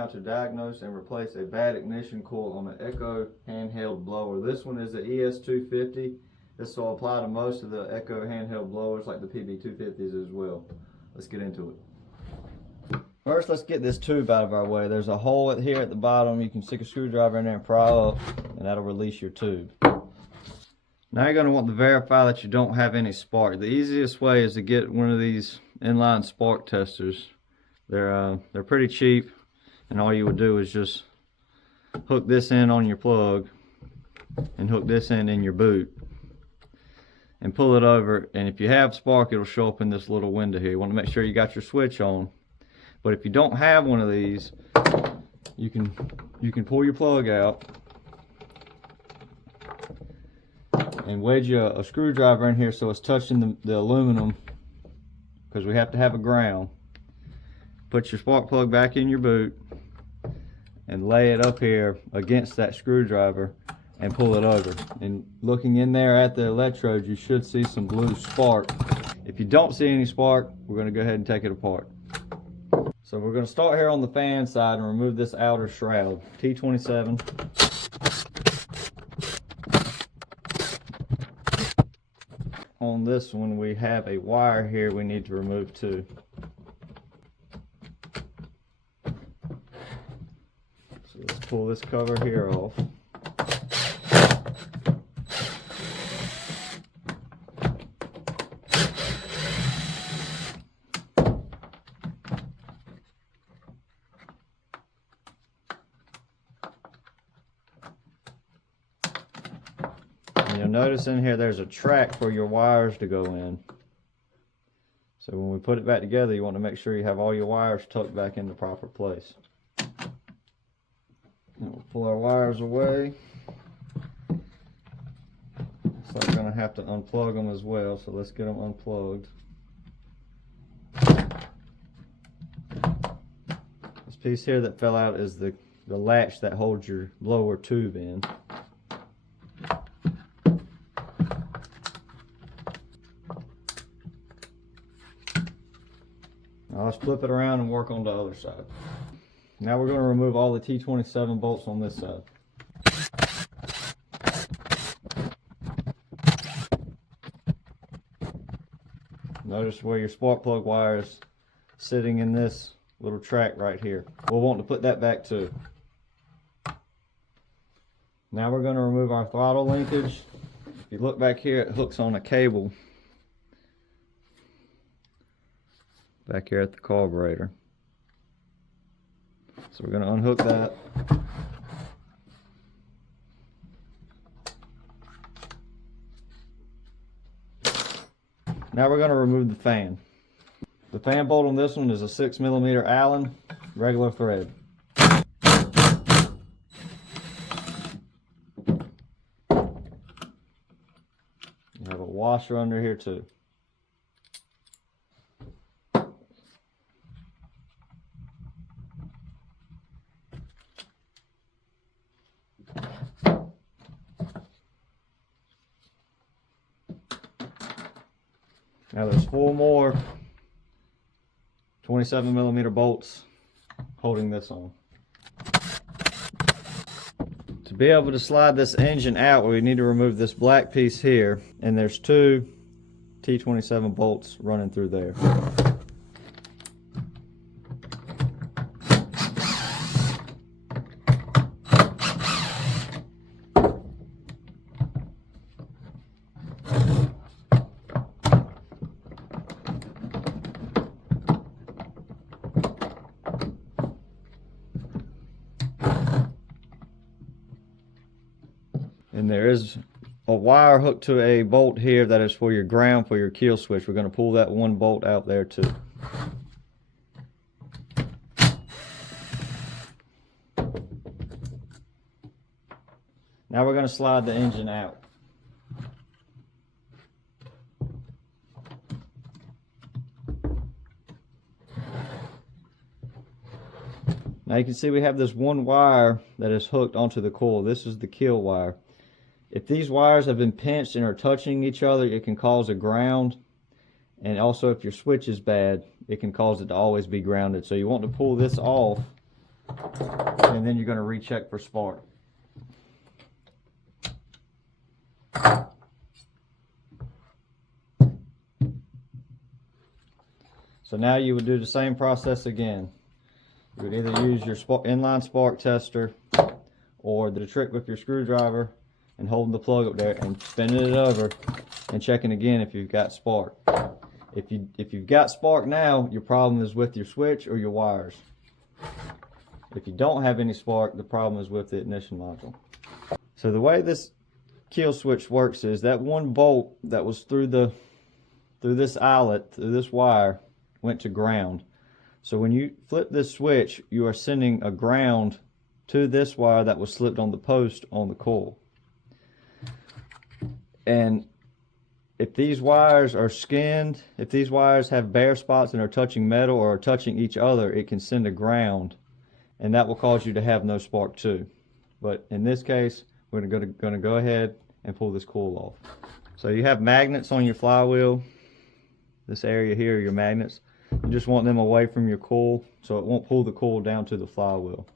how to diagnose and replace a bad ignition coil on an Echo handheld blower. This one is the ES250. This will apply to most of the Echo handheld blowers like the PB250s as well. Let's get into it. First, let's get this tube out of our way. There's a hole here at the bottom. You can stick a screwdriver in there and pry up, and that'll release your tube. Now you're going to want to verify that you don't have any spark. The easiest way is to get one of these inline spark testers. They're pretty cheap, and all you would do is just hook this in on your plug and hook this in your boot and pull it over, and if you have spark, it'll show up in this little window here. You want to make sure you got your switch on. But if you don't have one of these, you can pull your plug out and wedge a screwdriver in here so it's touching the aluminum, because we have to have a ground. Put your spark plug back in your boot and lay it up here against that screwdriver and pull it over. And looking in there at the electrode, you should see some blue spark. If you don't see any spark, we're going to go ahead and take it apart. So we're going to start here on the fan side and remove this outer shroud, T27. On this one, we have a wire here we need to remove too. So let's pull this cover here off. You'll notice in here there's a track for your wires to go in. So when we put it back together, you want to make sure you have all your wires tucked back in the proper place. And we'll pull our wires away. So we're going to have to unplug them as well, so let's get them unplugged. This piece here that fell out is the latch that holds your blower tube in. Now let's flip it around and work on the other side. Now we're going to remove all the T27 bolts on this side. Notice where your spark plug wire is sitting in this little track right here. We'll want to put that back too. Now we're going to remove our throttle linkage. If you look back here, it hooks on a cable back here at the carburetor. So we're going to unhook that. Now we're going to remove the fan. The fan bolt on this one is a 6mm Allen, regular thread. You have a washer under here too. Now there's 4 more 27mm bolts holding this on. To be able to slide this engine out, we need to remove this black piece here, and there's 2 T27 bolts running through there. And there is a wire hooked to a bolt here that is for your ground for your kill switch. We're going to pull that one bolt out there too. Now we're going to slide the engine out. Now you can see we have this one wire that is hooked onto the coil. This is the kill wire. If these wires have been pinched and are touching each other, it can cause a ground. And also if your switch is bad, it can cause it to always be grounded. So you want to pull this off and then you're going to recheck for spark. So now you would do the same process again. You would either use your inline spark tester or the trick with your screwdriver and holding the plug up there and spinning it over and checking again if you've got spark. If you've got spark now, your problem is with your switch or your wires. If you don't have any spark, the problem is with the ignition module. So the way this kill switch works is that one bolt that was through this eyelet, through this wire, went to ground. So when you flip this switch, you are sending a ground to this wire that was slipped on the post on the coil. And if these wires are skinned, if these wires have bare spots and are touching metal or are touching each other, it can send a ground, and that will cause you to have no spark too. But in this case, we're going to go ahead and pull this coil off. So you have magnets on your flywheel. This area here are your magnets. You just want them away from your coil so it won't pull the coil down to the flywheel.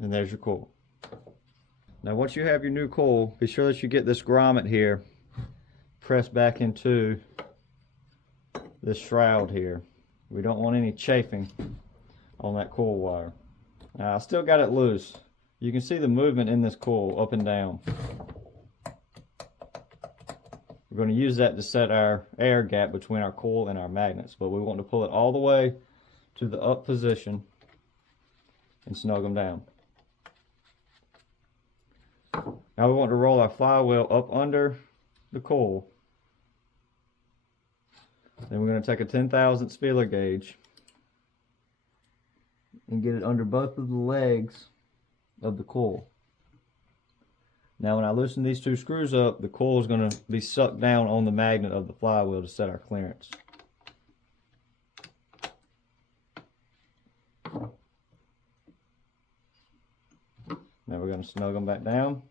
And there's your coil. Now once you have your new coil, be sure that you get this grommet here pressed back into this shroud here. We don't want any chafing on that coil wire. Now I still got it loose. You can see the movement in this coil up and down. We're going to use that to set our air gap between our coil and our magnets, but we want to pull it all the way to the up position and snug them down. Now we want to roll our flywheel up under the coil. Then we're going to take a 10,000 feeler gauge and get it under both of the legs of the coil. Now when I loosen these two screws up, the coil is going to be sucked down on the magnet of the flywheel to set our clearance. Now we're going to snug them back down.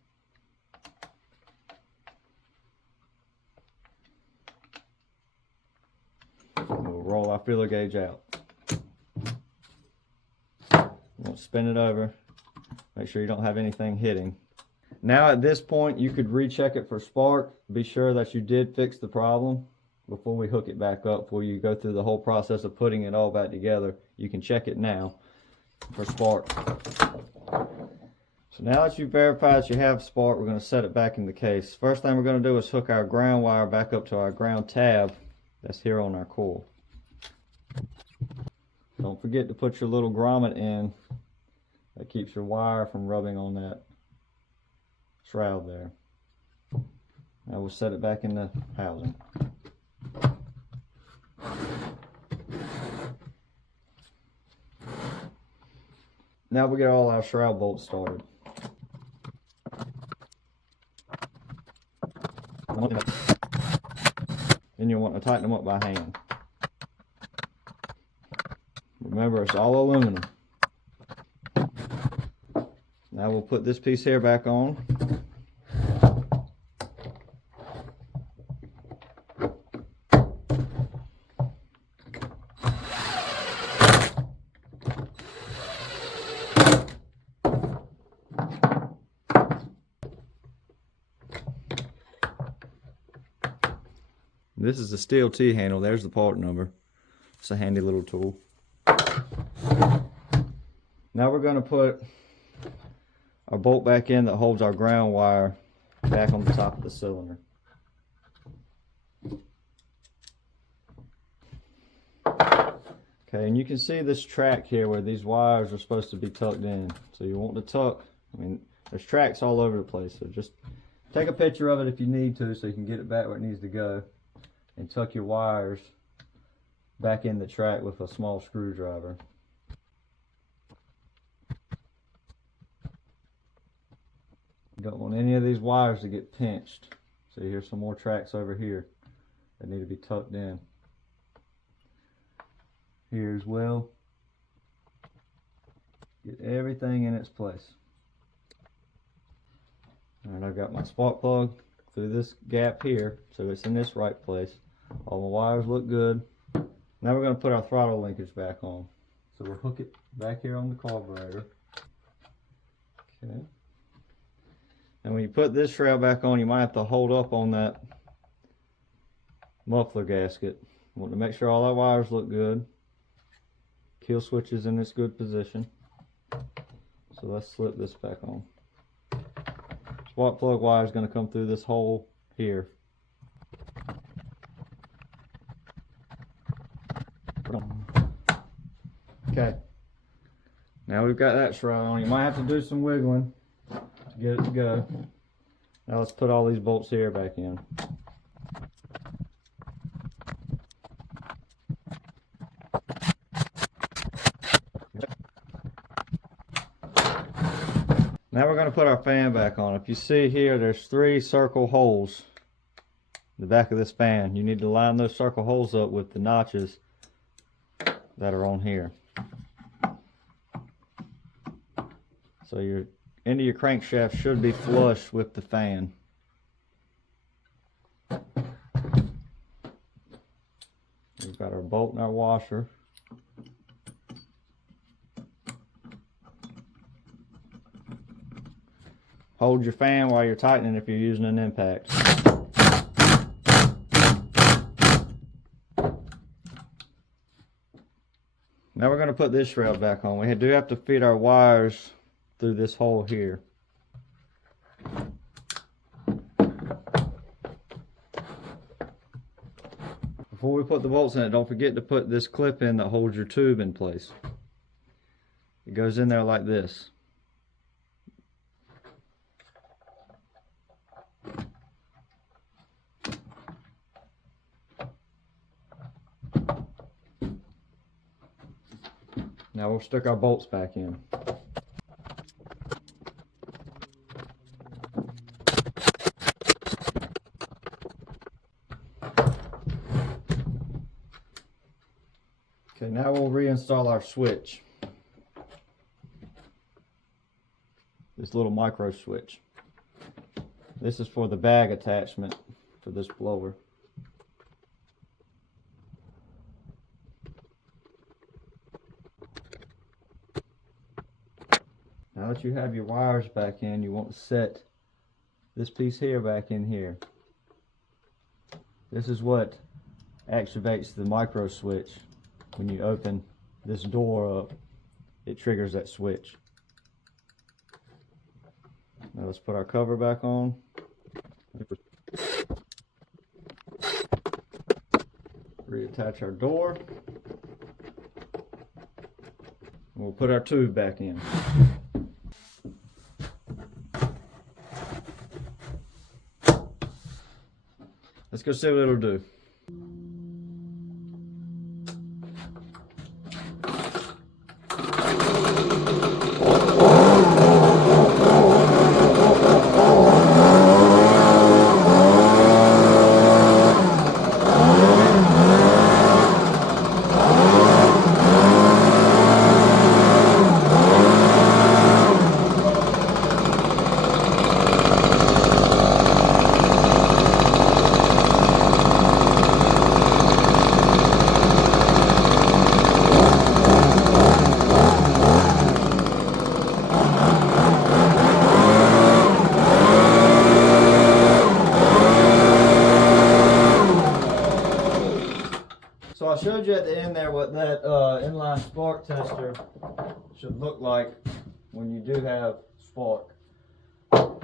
We'll roll our feeler gauge out. We'll spin it over. Make sure you don't have anything hitting. Now at this point you could recheck it for spark. Be sure that you did fix the problem before we hook it back up. Before you go through the whole process of putting it all back together, you can check it now for spark. So now that you've verified that you have spark, we're going to set it back in the case. First thing we're going to do is hook our ground wire back up to our ground tab that's here on our coil. Don't forget to put your little grommet in. That keeps your wire from rubbing on that shroud there. Now we'll set it back in the housing. Now we get all our shroud bolts started. Then you'll want to tighten them up by hand. Remember, it's all aluminum. Now we'll put this piece here back on. This is the steel T-handle. There's the part number. It's a handy little tool. Now we're going to put our bolt back in that holds our ground wire back on the top of the cylinder. Okay, and you can see this track here where these wires are supposed to be tucked in. So you want to tuck, there's tracks all over the place. So just take a picture of it if you need to so you can get it back where it needs to go. And tuck your wires back in the track with a small screwdriver. You don't want any of these wires to get pinched. So here's some more tracks over here that need to be tucked in. here as well. Get everything in its place. Alright, I've got my spark plug through this gap here, so it's in this right place. All my wires look good. Now we're going to put our throttle linkage back on. So we'll hook it back here on the carburetor. Okay. And when you put this shroud back on, you might have to hold up on that muffler gasket. You want to make sure all our wires look good. Kill switch is in its good position. So let's slip this back on. Spark plug wire is going to come through this hole here. Okay. Now we've got that shroud on. You might have to do some wiggling to get it to go. Now let's put all these bolts here back in. Now we're going to put our fan back on. If you see here, there's 3 circle holes in the back of this fan. You need to line those circle holes up with the notches that are on here. So your end of your crankshaft should be flush with the fan. We've got our bolt and our washer. Hold your fan while you're tightening if you're using an impact. Now we're going to put this shroud back on. We do have to feed our wires through this hole here. Before we put the bolts in it, don't forget to put this clip in that holds your tube in place. It goes in there like this. Now we'll stick our bolts back in. Okay, now we'll reinstall our switch. This little micro switch. This is for the bag attachment for this blower. Now that you have your wires back in, you want to set this piece here back in here. This is what activates the micro switch. When you open this door up, it triggers that switch. Now let's put our cover back on. Reattach our door. And we'll put our tube back in. Let's go see what it'll do. So I showed you at the end there what that inline spark tester should look like when you do have spark.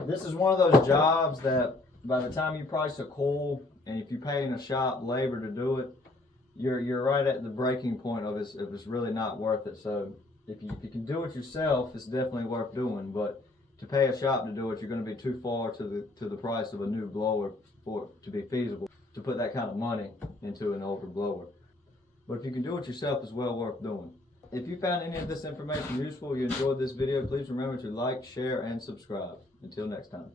This is one of those jobs that by the time you price a coil, and if you're paying a shop labor to do it, you're right at the breaking point of it if it's really not worth it. So if you can do it yourself, it's definitely worth doing. But to pay a shop to do it, you're going to be too far to the price of a new blower for it to be feasible to put that kind of money into an older blower. But if you can do it yourself, it's well worth doing. If you found any of this information useful, you enjoyed this video, please remember to like, share, and subscribe. Until next time.